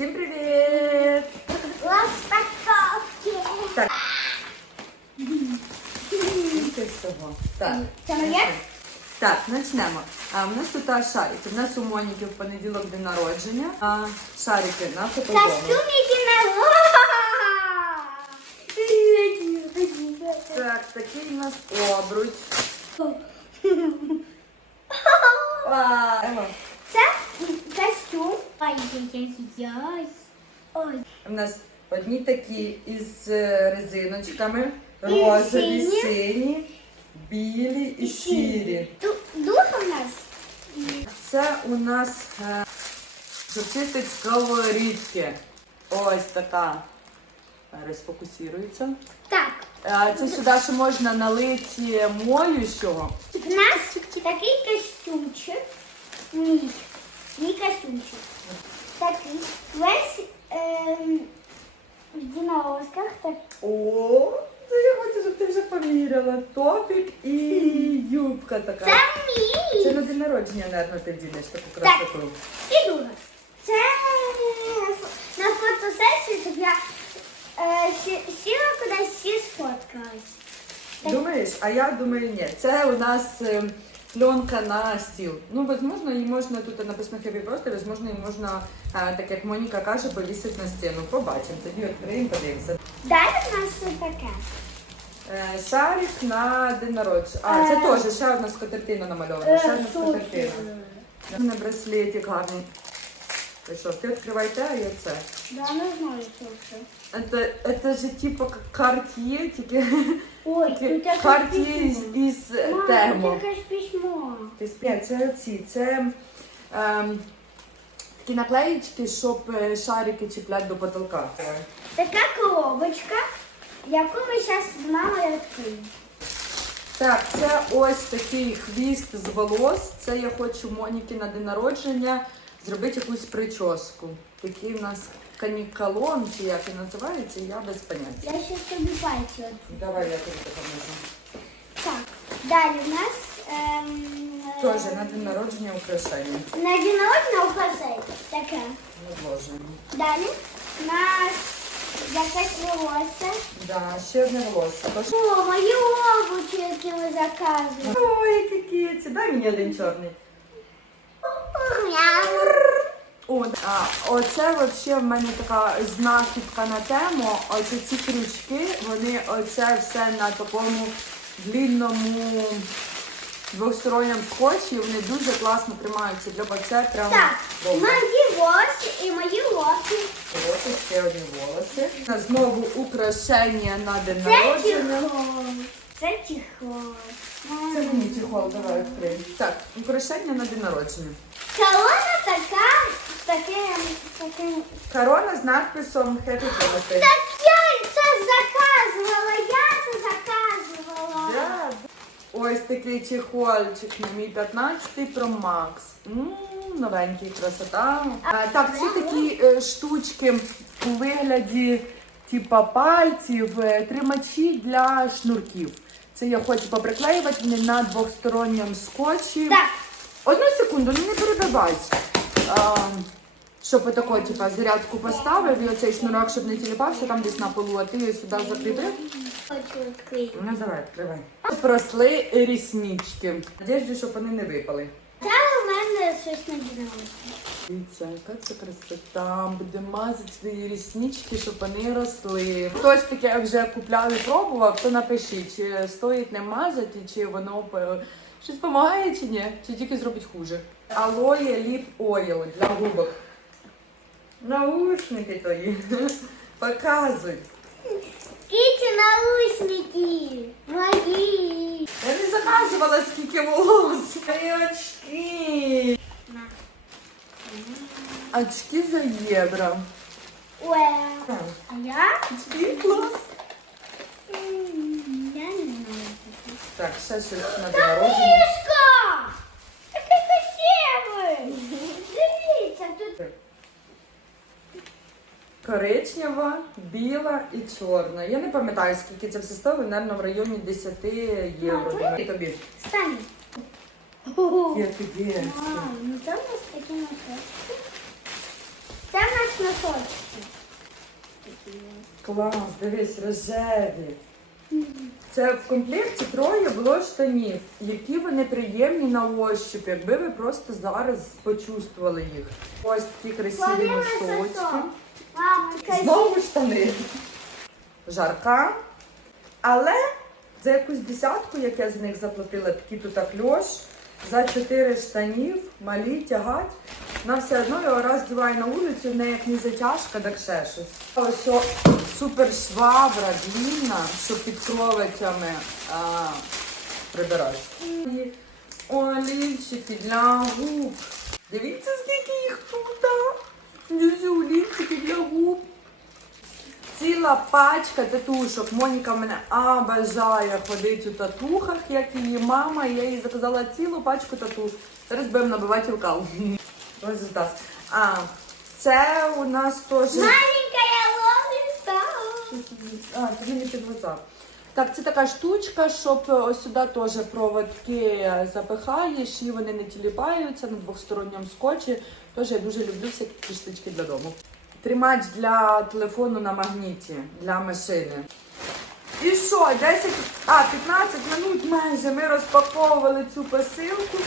Всім привіт! Розпаковки. Так. Скільки всього? Так. Так, почнемо. А, у нас тут а, шарики. У нас у Моніки в понеділок день народження. А, шарики на фотодому. Костюм єдинорога. Так, такий у нас обруч. Це костюм. Ай-яй-яй. Ой. У нас одні такі із е, резиночками, розові, сині. сині, білі і сірі. Ду- Духа в нас. Це у нас е, щоб чистить сковорідки. Ось така. Розфокусується. Так. Е, Це сюди ще можна налити моющого. В нас такий костюмчик. Мій. Мій костюмчик. Такий. Весь ем, в єдинорожках. Так. О, це я хочу, щоб ти вже поміряла. Топік і юбка така. Це мій. Це на день народження, мабуть, ти вдінеш таку Так. красоту. І друга. Це на фотосесії, щоб я е, сі- сіла кудись всі сфоткалась. Думаєш? А я думаю, ні. Це у нас е, пленка на стіл. Ну, возможно, її можна, тут написано Happy просто, возможно, її можна, е, так як Моніка каже, повісити на стіну. Побачимо. Тоді відкриємо, подивимося. Далі в нас таке. Е, Шарик на день народження. А, це Е. теж ще одна скатертина намальована. Ще одна скатертина. На браслеті гарний. Ти що, ти відкривай те, а я це. Да, не знаю, що це. Это, это же типа как Cartier, тільки Ой, тут якесь Cartier із, письмо. із Мам, темо. тут якесь письмо. Ти спять, це ці, це ем, такі наклеїчки, щоб е, шарики чіпляти до потолка. Така коробочка, яку ми зараз з мамою відкриємо. Так, це ось такий хвіст з волос. Це я хочу Моніки на день народження зробити якусь прическу. Такий в нас канікалон, чи як він називається, я без поняття. Я ще собі пальці відкрию. Давай я тобі допоможу. Так, далі у нас ем, е, Теж на день народження украшення. на день народження у Таке. Надложено. Далі у нас якесь волосся. Да, ще одне волосся. Тож- О, мої обучі, які ми заказували. Ой, які це. Дай мені один чорний. О, оце взагалі в мене така знахідка на тему. Оце ці крючки, вони оце все на такому длинному двосторонньому скотчі, вони дуже класно тримаються. Для це прямо Так, бомба. мої волосся і мої локи. Ось ще одні волоси. Знову украшення на день Це народження. Це чехол. Це мені чехол, давай відкриємо. Так, украшення на день народження. Колона така, таке, таке. Корона з надписом Happy Birthday. Так я це заказувала, я це заказувала. Да. Ось такий чехольчик на мій 15 Pro Max. М, Новенький красота. А, так, ці такі е, штучки у вигляді типа пальців, е, тримачі для шнурків. Це я хочу поприклеювати вони на двосторонньому скотчі. Так, Одну секунду, ну не перебивай. А, щоб отако, типа, зарядку поставив і оцей шнурок, щоб не тіліпався там десь на полу, а ти її сюди закріпив. хочу відкрити. Ну давай, відкривай. Просли ріснички. Надіжду, щоб вони не випали. Це у мене щось не дізналося. Дивіться, яка це красота. Буде мазати свої ріснички, щоб вони росли. Хтось таке вже купляв і пробував, то напишіть, чи стоїть не мазати, чи воно е, щось допомагає, чи ні, чи тільки зробить хуже. Алоє ліп ойл для губок. Наушники твої. Показуй. Кіті наушники. Мої. Я не заказувала скільки волос. Мої очки. На. Очки за євро. Ой, а я? Очки клас. Я не знаю. Так, ще щось на день народження. Мішка! Такий красивий! Дивіться, тут Коричнева, біла і чорна. Я не пам'ятаю, скільки це все стоїть, мабуть, в районі 10 євро. І тобі. стань. Я тобі. А, ну це у нас такі носочки. Це в нас носочки. Клас, дивись, рожеві. Це в комплекті троє було штанів, які вони приємні на ощупь, якби ви просто зараз почувствували їх. Ось такі красиві носочки. Знову штани. Жарка. Але за якусь десятку, як я за них заплатила, такі тут кльош, за чотири штанів, малі, тягать. Вона все одно його раз діває на вулицю, в неї як не затяжка, так ще щось. Ось о, супер швабра длінна, що під кровицями а, прибирати. І Олівчики для губ. Дивіться, скільки їх тут. Дивіться, олівчики для губ. Ціла пачка татушок. Моніка мене обожає ходити у татухах, як її мама. І я їй заказала цілу пачку тату. Зараз будемо набивати рукав. Ось здас. А, це у нас теж. Маленькая ловица. А, тобі не під глаза. Так, це така штучка, щоб е, ось сюди теж проводки запихаєш і вони не тіліпаються на двосторонньому скотчі. Тож я дуже люблю всякі такі штучки для дому. Тримач для телефону на магніті для машини. І що, 10, а, 15 минут майже ми розпаковували цю посилку.